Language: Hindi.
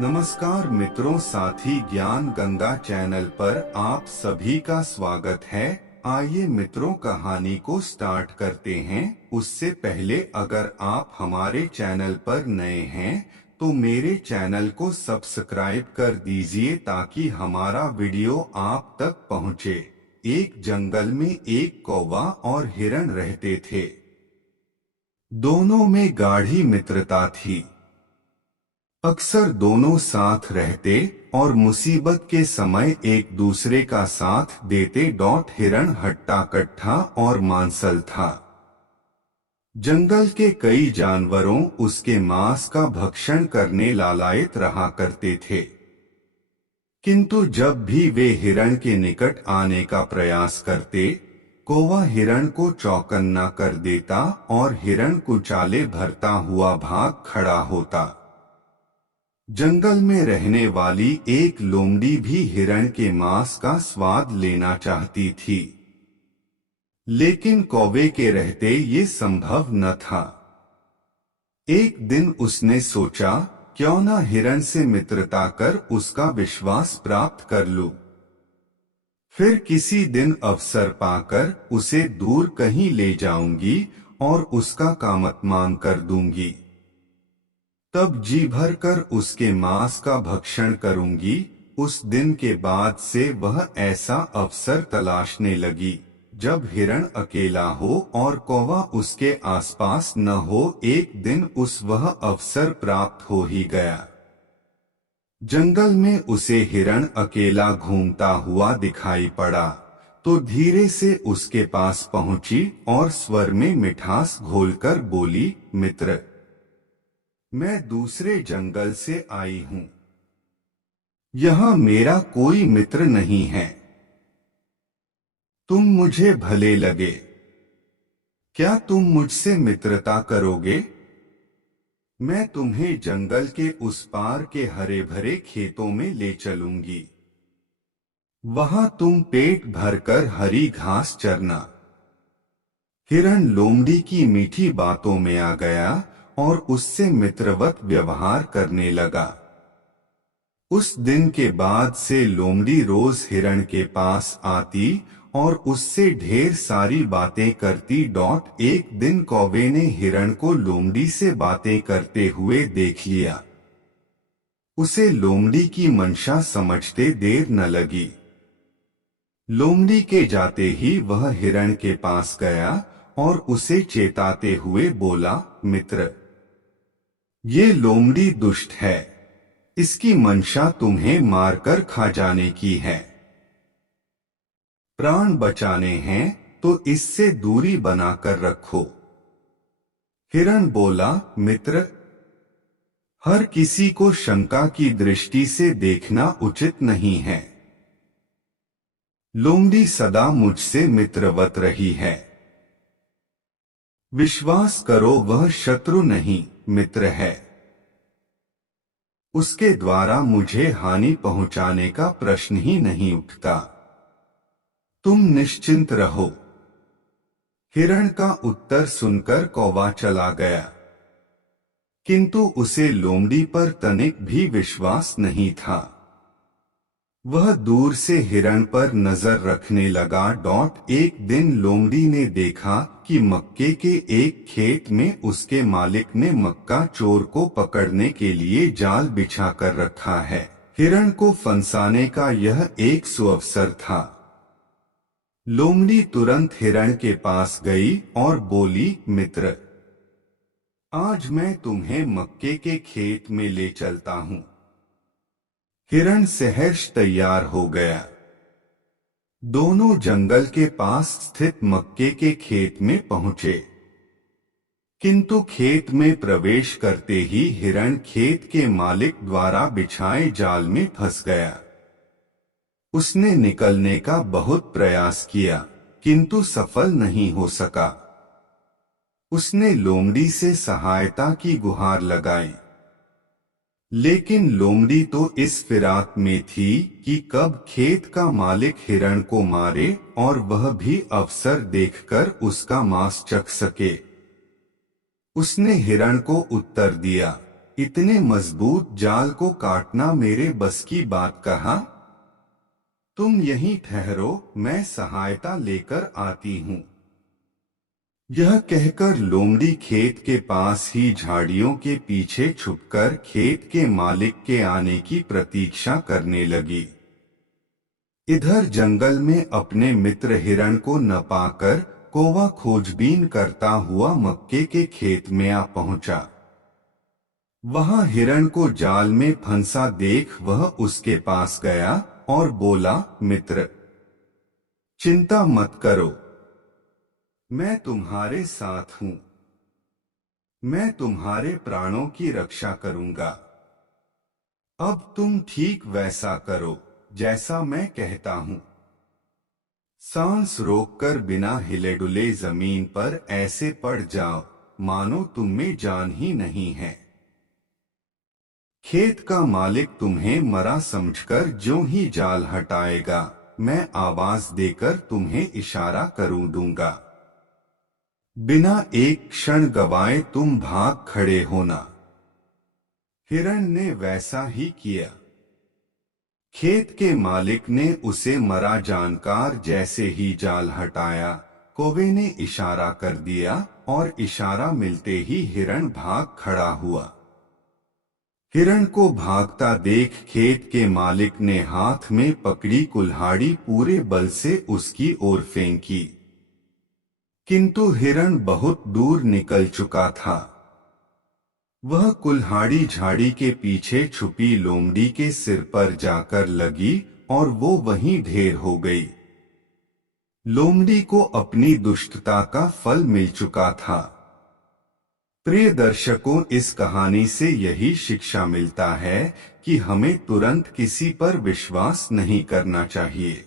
नमस्कार मित्रों, साथी ज्ञान गंगा चैनल पर आप सभी का स्वागत है। आइए मित्रों, कहानी को स्टार्ट करते हैं। उससे पहले अगर आप हमारे चैनल पर नए हैं तो मेरे चैनल को सब्सक्राइब कर दीजिए ताकि हमारा वीडियो आप तक पहुंचे। एक जंगल में एक कौवा और हिरण रहते थे। दोनों में गाढ़ी मित्रता थी। अक्सर दोनों साथ रहते और मुसीबत के समय एक दूसरे का साथ देते। हिरण हट्टा कट्ठा और मांसल था। जंगल के कई जानवरों उसके मांस का भक्षण करने लालायित रहा करते थे, किंतु जब भी वे हिरण के निकट आने का प्रयास करते, कौवा हिरण को चौकन्ना कर देता और हिरण कुचाले भरता हुआ भाग खड़ा होता। जंगल में रहने वाली एक लोमड़ी भी हिरण के मांस का स्वाद लेना चाहती थी, लेकिन कौवे के रहते ये संभव न था। एक दिन उसने सोचा, क्यों न हिरण से मित्रता कर उसका विश्वास प्राप्त कर लूं। फिर किसी दिन अवसर पाकर उसे दूर कहीं ले जाऊंगी और उसका कामतमान कर दूंगी। तब जी भर कर उसके मांस का भक्षण करूंगी। उस दिन के बाद से वह ऐसा अवसर तलाशने लगी जब हिरण अकेला हो और कौवा उसके आसपास न हो। एक दिन वह अवसर प्राप्त हो ही गया। जंगल में उसे हिरण अकेला घूमता हुआ दिखाई पड़ा, तो धीरे से उसके पास पहुंची और स्वर में मिठास घोलकर बोली, मित्र, मैं दूसरे जंगल से आई हूं। यहाँ मेरा कोई मित्र नहीं है। तुम मुझे भले लगे। क्या तुम मुझसे मित्रता करोगे? मैं तुम्हें जंगल के उस पार के हरे भरे खेतों में ले चलूंगी। वहां तुम पेट भरकर हरी घास चरना। हिरण लोमड़ी की मीठी बातों में आ गया और उससे मित्रवत व्यवहार करने लगा। उस दिन के बाद से लोमड़ी रोज हिरण के पास आती और उससे ढेर सारी बातें करती। एक दिन कौवे ने हिरण को लोमड़ी से बातें करते हुए देख लिया। उसे लोमड़ी की मंशा समझते देर न लगी। लोमड़ी के जाते ही वह हिरण के पास गया और उसे चेताते हुए बोला, मित्र, ये लोमड़ी दुष्ट है। इसकी मंशा तुम्हें मारकर खा जाने की है। प्राण बचाने हैं तो इससे दूरी बनाकर रखो। हिरण बोला, मित्र, हर किसी को शंका की दृष्टि से देखना उचित नहीं है। लोमड़ी सदा मुझसे मित्रवत रही है। विश्वास करो, वह शत्रु नहीं मित्र है। उसके द्वारा मुझे हानि पहुंचाने का प्रश्न ही नहीं उठता। तुम निश्चिंत रहो। हिरण का उत्तर सुनकर कौवा चला गया, किंतु उसे लोमड़ी पर तनिक भी विश्वास नहीं था। वह दूर से हिरण पर नजर रखने लगा। एक दिन लोमड़ी ने देखा कि मक्के के एक खेत में उसके मालिक ने मक्का चोर को पकड़ने के लिए जाल बिछा कर रखा है। हिरण को फंसाने का यह एक सुअवसर था। लोमड़ी तुरंत हिरण के पास गई और बोली, मित्र, आज मैं तुम्हें मक्के के खेत में ले चलता हूँ। हिरण सहर्ष तैयार हो गया। दोनों जंगल के पास स्थित मक्के के खेत में पहुंचे, किंतु खेत में प्रवेश करते ही हिरण खेत के मालिक द्वारा बिछाए जाल में फंस गया। उसने निकलने का बहुत प्रयास किया, किंतु सफल नहीं हो सका। उसने लोमड़ी से सहायता की गुहार लगाई, लेकिन लोमड़ी तो इस फिराक में थी कि कब खेत का मालिक हिरण को मारे और वह भी अवसर देखकर उसका मांस चख सके। उसने हिरण को उत्तर दिया, इतने मजबूत जाल को काटना मेरे बस की बात कहा। तुम यहीं ठहरो, मैं सहायता लेकर आती हूँ। यह कहकर लोमड़ी खेत के पास ही झाड़ियों के पीछे छुपकर खेत के मालिक के आने की प्रतीक्षा करने लगी। इधर जंगल में अपने मित्र हिरण को न पाकर कौवा खोजबीन करता हुआ मक्के के खेत में आ पहुंचा। वहां हिरण को जाल में फंसा देख वह उसके पास गया और बोला, मित्र, चिंता मत करो, मैं तुम्हारे साथ हूं। मैं तुम्हारे प्राणों की रक्षा करूंगा। अब तुम ठीक वैसा करो जैसा मैं कहता हूं। सांस रोककर बिना हिले डुले जमीन पर ऐसे पड़ जाओ मानो तुम में जान ही नहीं है। खेत का मालिक तुम्हें मरा समझकर ज्यों ही जाल हटाएगा, मैं आवाज देकर तुम्हें इशारा करूं दूंगा। बिना एक क्षण गवाए तुम भाग खड़े होना। हिरण ने वैसा ही किया। खेत के मालिक ने उसे मरा जानकार जैसे ही जाल हटाया, कौवे ने इशारा कर दिया और इशारा मिलते ही हिरण भाग खड़ा हुआ। हिरण को भागता देख खेत के मालिक ने हाथ में पकड़ी कुल्हाड़ी पूरे बल से उसकी ओर फेंकी, किंतु हिरण बहुत दूर निकल चुका था। वह कुल्हाड़ी झाड़ी के पीछे छुपी लोमड़ी के सिर पर जाकर लगी और वो वहीं ढेर हो गई। लोमड़ी को अपनी दुष्टता का फल मिल चुका था। प्रिय दर्शकों, इस कहानी से यही शिक्षा मिलता है कि हमें तुरंत किसी पर विश्वास नहीं करना चाहिए।